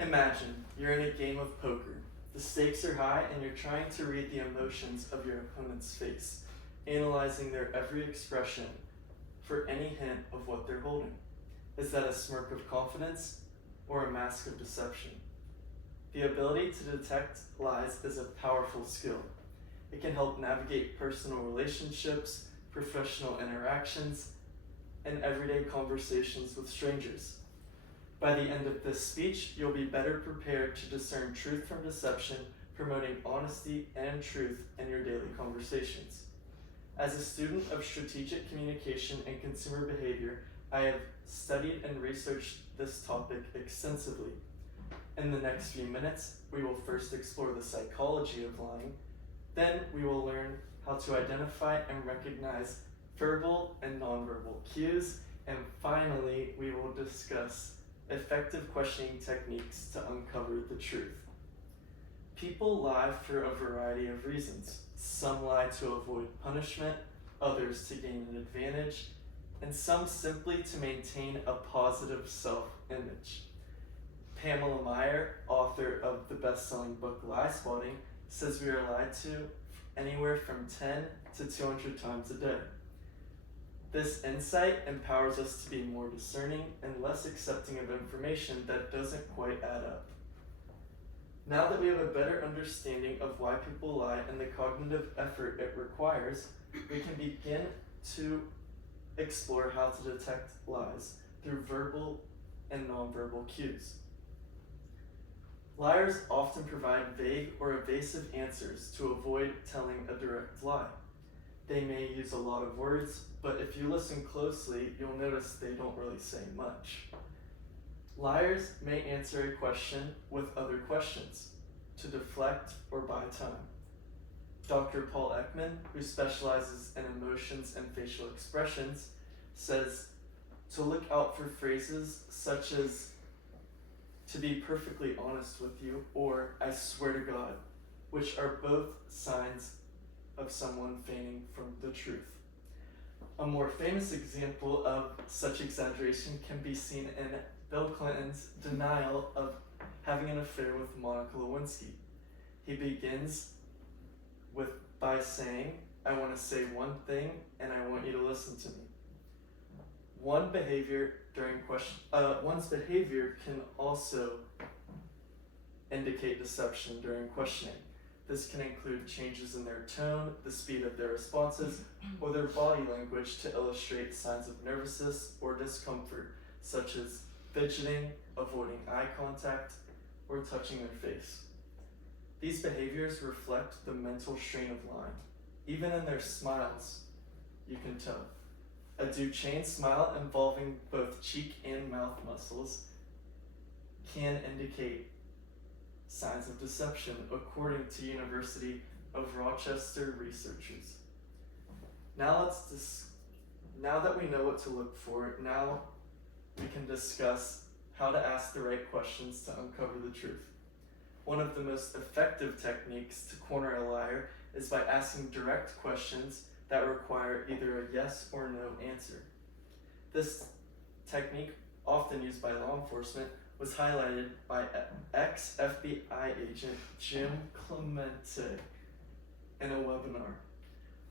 Imagine you're in a game of poker. The stakes are high and you're trying to read the emotions of your opponent's face, analyzing their every expression for any hint of what they're holding. Is that a smirk of confidence or a mask of deception? The ability to detect lies is a powerful skill. It can help navigate personal relationships, professional interactions, and everyday conversations with strangers. By the end of this speech, you'll be better prepared to discern truth from deception, promoting honesty and truth in your daily conversations. As a student of strategic communication and consumer behavior, I have studied and researched this topic extensively. In the next few minutes, we will first explore the psychology of lying. Then we will learn how to identify and recognize verbal and nonverbal cues. And finally, we will discuss effective questioning techniques to uncover the truth. People lie for a variety of reasons. Some lie to avoid punishment, others to gain an advantage, and some simply to maintain a positive self-image. Pamela Meyer, author of the best-selling book Lie Spotting, says we are lied to anywhere from 10 to 200 times a day. This insight empowers us to be more discerning and less accepting of information that doesn't quite add up. Now that we have a better understanding of why people lie and the cognitive effort it requires, we can begin to explore how to detect lies through verbal and nonverbal cues. Liars often provide vague or evasive answers to avoid telling a direct lie. They may use a lot of words, but if you listen closely, you'll notice they don't really say much. Liars may answer a question with other questions to deflect or buy time. Dr. Paul Ekman, who specializes in emotions and facial expressions, says to look out for phrases such as "to be perfectly honest with you" or "I swear to God," which are both signs of someone feigning from the truth. A more famous example of such exaggeration can be seen in Bill Clinton's denial of having an affair with Monica Lewinsky. He begins by saying, "I want to say one thing and I want you to listen to me." One's behavior can also indicate deception during questioning. This can include changes in their tone, the speed of their responses, or their body language to illustrate signs of nervousness or discomfort, such as fidgeting, avoiding eye contact, or touching their face. These behaviors reflect the mental strain of lying. Even in their smiles, you can tell. A Duchenne smile involving both cheek and mouth muscles can indicate signs of deception, according to University of Rochester researchers. Now that we know what to look for, now we can discuss how to ask the right questions to uncover the truth. One of the most effective techniques to corner a liar is by asking direct questions that require either a yes or no answer. This technique, often used by law enforcement, was highlighted by ex-FBI agent Jim Clemente in a webinar.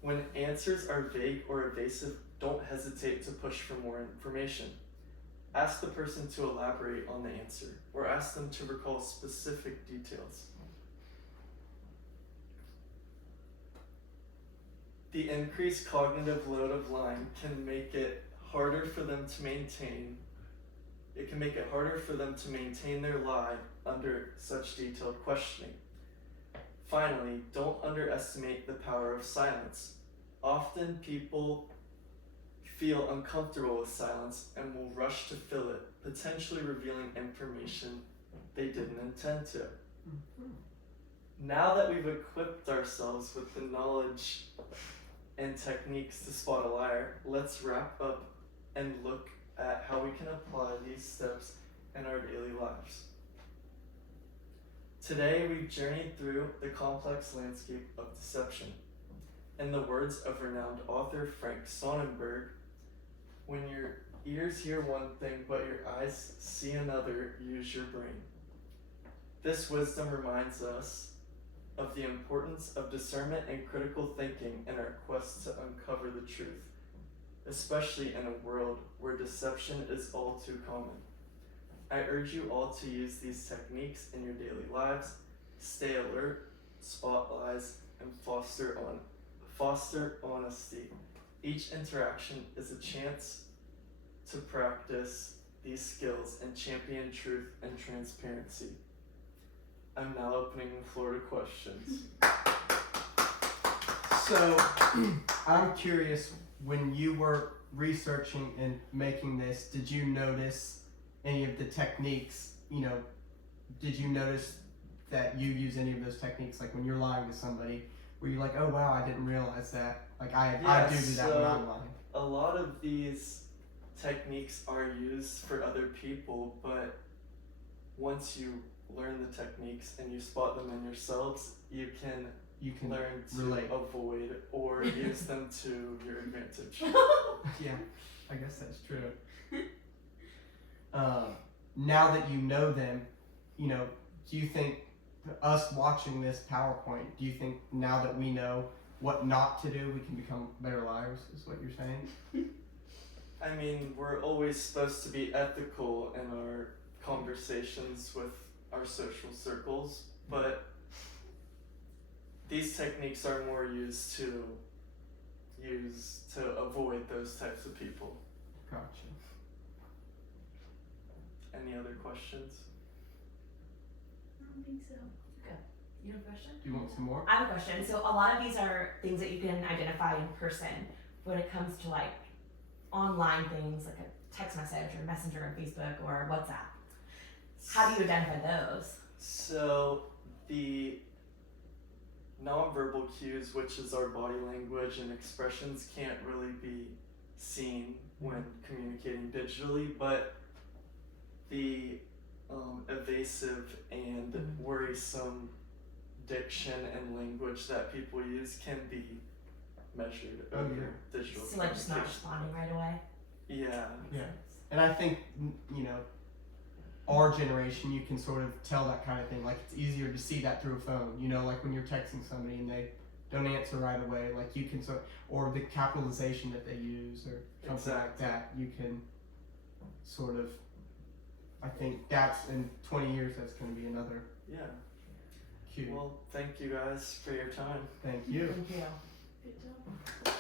When answers are vague or evasive, don't hesitate to push for more information. Ask the person to elaborate on the answer, or ask them to recall specific details. The increased cognitive load of lying can make it harder for them to maintain their lie under such detailed questioning. Finally, don't underestimate the power of silence. Often people feel uncomfortable with silence and will rush to fill it, potentially revealing information they didn't intend to. Now that we've equipped ourselves with the knowledge and techniques to spot a liar, let's wrap up and look at how we can apply these steps in our daily lives. Today, we've journeyed through the complex landscape of deception. In the words of renowned author Frank Sonnenberg, when your ears hear one thing but your eyes see another, use your brain. This wisdom reminds us of the importance of discernment and critical thinking in our quest to uncover the truth, especially in a world where deception is all too common. I urge you all to use these techniques in your daily lives. Stay alert, spot lies, and foster honesty. Each interaction is a chance to practice these skills and champion truth and transparency. I'm now opening the floor to questions. So, I'm curious, when you were researching and making this, did you notice any of the techniques, did you notice that you use any of those techniques, like when you're lying to somebody, where you're like, oh wow, I didn't realize that, like I do that when I'm lying. A lot of these techniques are used for other people, but once you learn the techniques and you spot them in yourselves, you can learn to relate. Avoid or use them to your advantage. Yeah, I guess that's true. Now that you know them, do you think us watching this PowerPoint, do you think now that we know what not to do, we can become better liars, is what you're saying? I mean, we're always supposed to be ethical in our conversations with our social circles, but these techniques are more used to avoid those types of people. Gotcha. Any other questions? I don't think so. Good. You have a question? Do you want some more? I have a question. So a lot of these are things that you can identify in person. When it comes to like online things, like a text message or Messenger or Facebook or WhatsApp, how do you identify those? So the nonverbal cues, which is our body language and expressions, can't really be seen when communicating digitally, but the evasive and worrisome diction and language that people use can be measured over digital So like just not communication. responding right away? Yeah. Yeah. And I think, our generation, you can sort of tell that kind of thing. Like, it's easier to see that through a phone, like when you're texting somebody and they don't answer right away, like you can or the capitalization that they use or something like that, you can sort of, I think that's, in 20 years, that's going to be another cue. Well, thank you guys for your time. Thank you. Thank you. Good job.